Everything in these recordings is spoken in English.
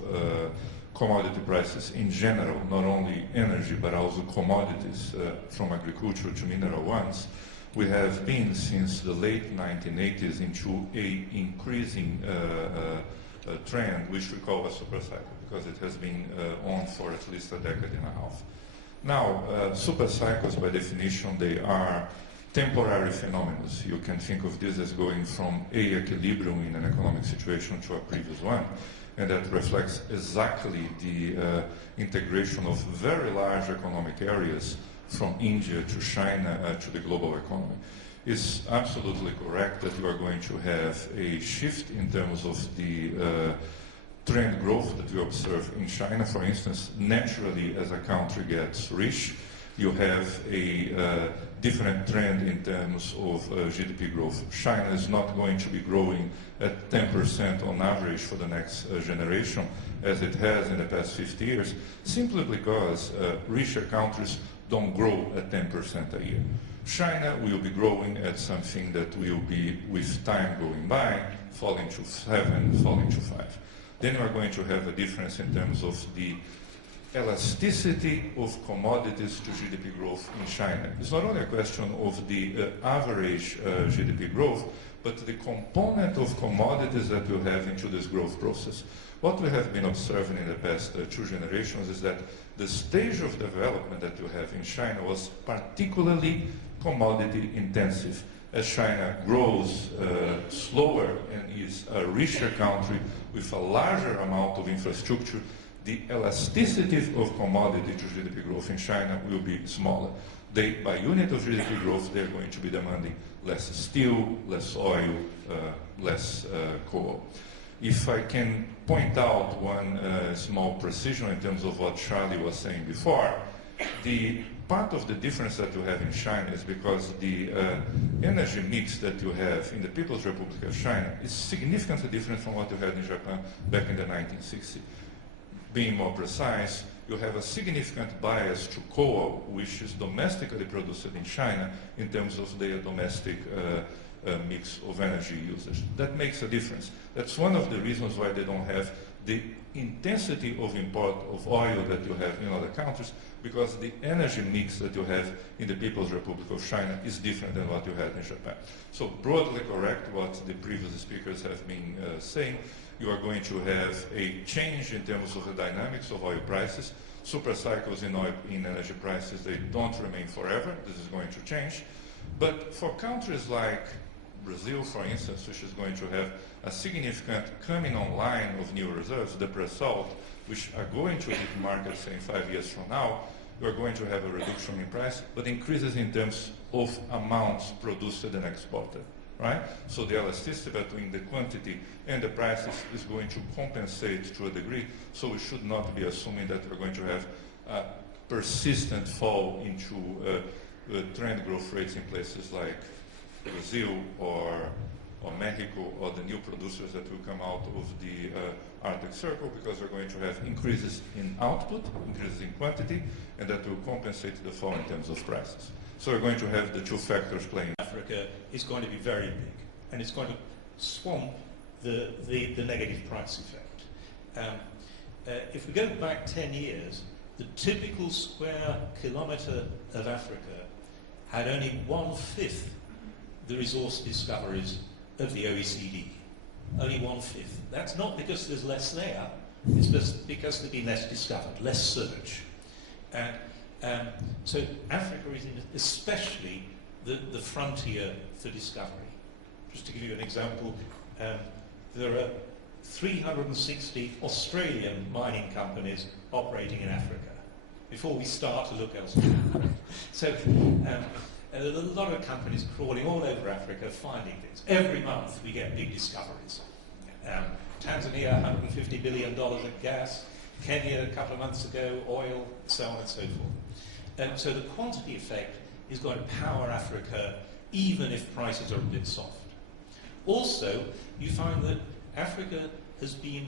of commodity prices in general, not only energy but also commodities from agriculture to mineral ones, we have been since the late 1980s into a increasing trend which we call a super cycle, because it has been on for at least a decade and a half. Now, super cycles by definition, they are temporary phenomena. You can think of this as going from a equilibrium in an economic situation to a previous one, and that reflects exactly the integration of very large economic areas from India to China to the global economy. It's absolutely correct that you are going to have a shift in terms of the trend growth that we observe in China. For instance, naturally, as a country gets rich, you have a different trend in terms of GDP growth. China is not going to be growing at 10% on average for the next generation, as it has in the past 50 years, simply because richer countries don't grow at 10% a year. China will be growing at something that will be, with time going by, falling to 7, falling to 5. Then we are going to have a difference in terms of the elasticity of commodities to GDP growth in China. It's not only a question of the average GDP growth, but the component of commodities that you have into this growth process. What we have been observing in the past 2 generations is that the stage of development that you have in China was particularly commodity intensive. As China grows slower and is a richer country with a larger amount of infrastructure, the elasticity of commodity to GDP growth in China will be smaller. They, by unit of GDP growth, they're going to be demanding less steel, less oil, less coal. If I can point out one small precision in terms of what Charlie was saying before, the part of the difference that you have in China is because the energy mix that you have in the People's Republic of China is significantly different from what you had in Japan back in the 1960s. Being more precise, you have a significant bias to coal, which is domestically produced in China in terms of their domestic mix of energy usage. That makes a difference. That's one of the reasons why they don't have the intensity of import of oil that you have in other countries, because the energy mix that you have in the People's Republic of China is different than what you had in Japan. So broadly correct what the previous speakers have been saying. You are going to have a change in terms of the dynamics of oil prices. Super cycles in energy prices, they don't remain forever. This is going to change. But for countries like Brazil, for instance, which is going to have a significant coming online of new reserves, the pre-salt, which are going to hit the market, say, in 5 years from now, you are going to have a reduction in price, but increases in terms of amounts produced and exported, right? So the elasticity between the quantity and the prices is going to compensate to a degree, so we should not be assuming that we're going to have a persistent fall into trend growth rates in places like Brazil or Mexico, or the new producers that will come out of the Arctic Circle, because we're going to have increases in output, increases in quantity, and that will compensate the fall in terms of prices. So we're going to have the 2 factors playing. Africa is going to be very big, and it's going to swamp the negative price effect. If we go back 10 years, the typical square kilometre of Africa had only 1/5 the resource discoveries of the OECD. Only 1/5. That's not because there's less there, it's just because there's been less discovered, less search. And so Africa is especially the frontier for discovery. Just to give you an example, there are 360 Australian mining companies operating in Africa before we start to look elsewhere. So there are a lot of companies crawling all over Africa finding things. Every month we get big discoveries. Tanzania, $150 billion of gas. Kenya, a couple of months ago, oil, so on and so forth. So the quantity effect is going to power Africa even if prices are a bit soft. Also, you find that Africa has been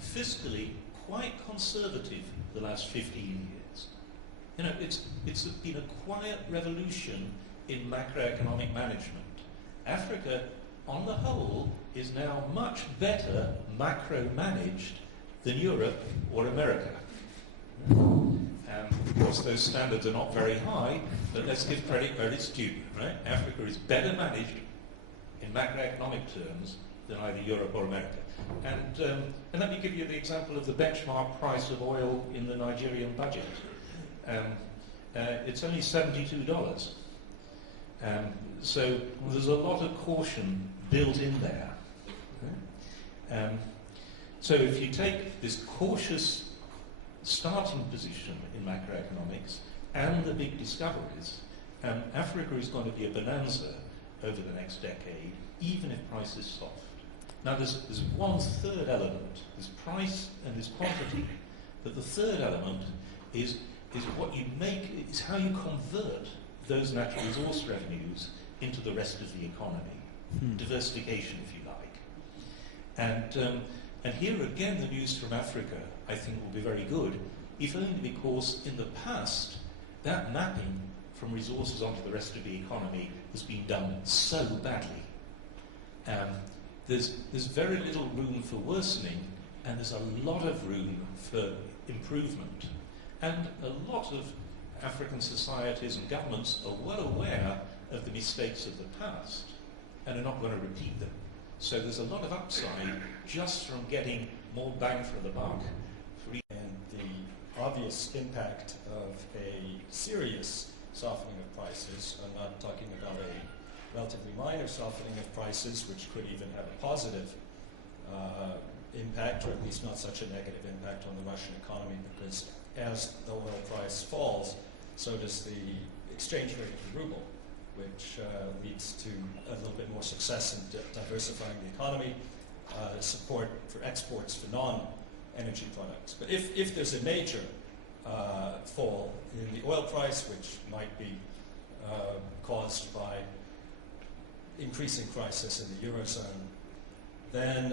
fiscally quite conservative the last 15 years. You know, it's been a quiet revolution in macroeconomic management. Africa, on the whole, is now much better macro-managed than Europe or America. Of course, those standards are not very high, but let's give credit where it's due, right? Africa is better managed in macroeconomic terms than either Europe or America. And let me give you the example of the benchmark price of oil in the Nigerian budget. It's only $72. So there's a lot of caution built in there. So if you take this cautious starting position in macroeconomics and the big discoveries, Africa is going to be a bonanza over the next decade, even if price is soft. Now there's one third element, there's price and there's quantity, but the third element is what you make, is how you convert those natural resource revenues into the rest of the economy. Diversification, if you like. And here again, the news from Africa, I think, will be very good, if only because in the past, that mapping from resources onto the rest of the economy has been done so badly. There's very little room for worsening, and there's a lot of room for improvement. And a lot of African societies and governments are well aware of the mistakes of the past and are not going to repeat them. So there's a lot of upside just from getting more bang for the buck. And the obvious impact of a serious softening of prices, I'm not talking about a relatively minor softening of prices, which could even have a positive impact, or at least not such a negative impact on the Russian economy, because as the oil price falls, so does the exchange rate of the ruble, which leads to a little bit more success in diversifying the economy, support for exports for non-energy products. But if there's a major fall in the oil price, which might be caused by increasing crisis in the Eurozone, then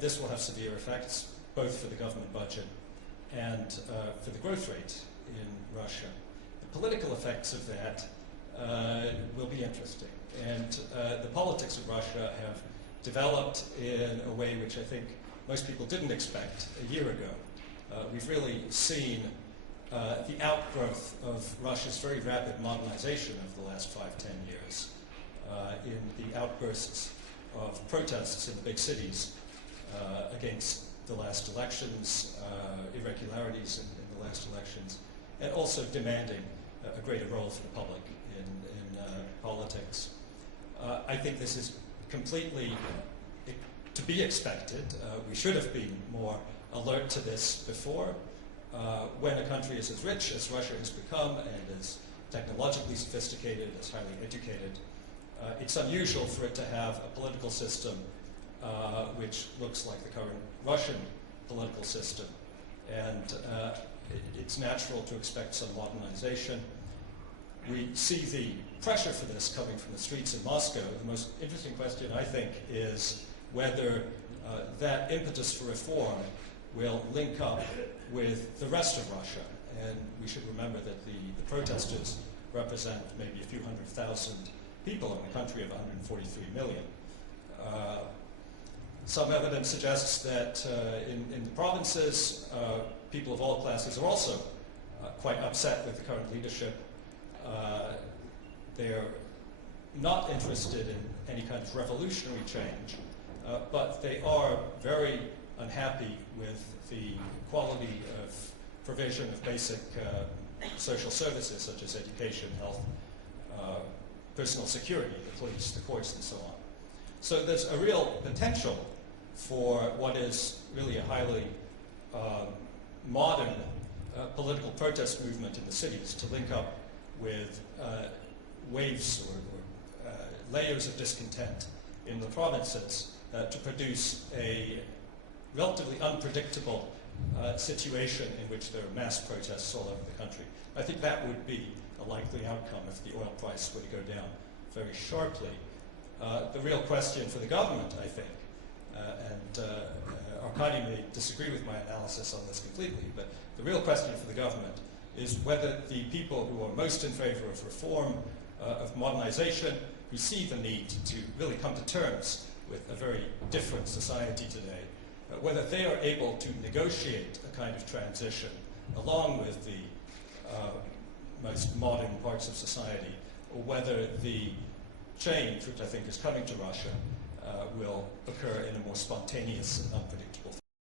this will have severe effects, both for the government budget and for the growth rate in Russia. The political effects of that will be interesting. And the politics of Russia have developed in a way which I think most people didn't expect a year ago. We've really seen the outgrowth of Russia's very rapid modernization of the last 5-10 years in the outbursts of protests in the big cities against the last elections, irregularities in the last elections, and also demanding a greater role for the public in politics. I think this is completely to be expected. We should have been more alert to this before. When a country is as rich as Russia has become and as technologically sophisticated, as highly educated, it's unusual for it to have a political system which looks like the current Russian political system. And it's natural to expect some modernization. We see the pressure for this coming from the streets in Moscow. The most interesting question, I think, is whether that impetus for reform will link up with the rest of Russia. And we should remember that the protesters represent maybe a few 100,000 people in a country of 143 million. Some evidence suggests that in the provinces, people of all classes are also quite upset with the current leadership. They're not interested in any kind of revolutionary change, but they are very unhappy with the quality of provision of basic social services such as education, health, personal security, the police, the courts, and so on. So there's a real potential for what is really a highly modern political protest movement in the cities to link up with waves or layers of discontent in the provinces to produce a relatively unpredictable situation in which there are mass protests all over the country. I think that would be a likely outcome if the oil price were to go down very sharply. The real question for the government, I think, and Arkady may disagree with my analysis on this completely, but the real question for the government is whether the people who are most in favor of reform, of modernization, who see the need to really come to terms with a very different society today, whether they are able to negotiate a kind of transition along with the most modern parts of society, or whether the change, which I think is coming to Russia, will occur in a more spontaneous and unpredictable fashion.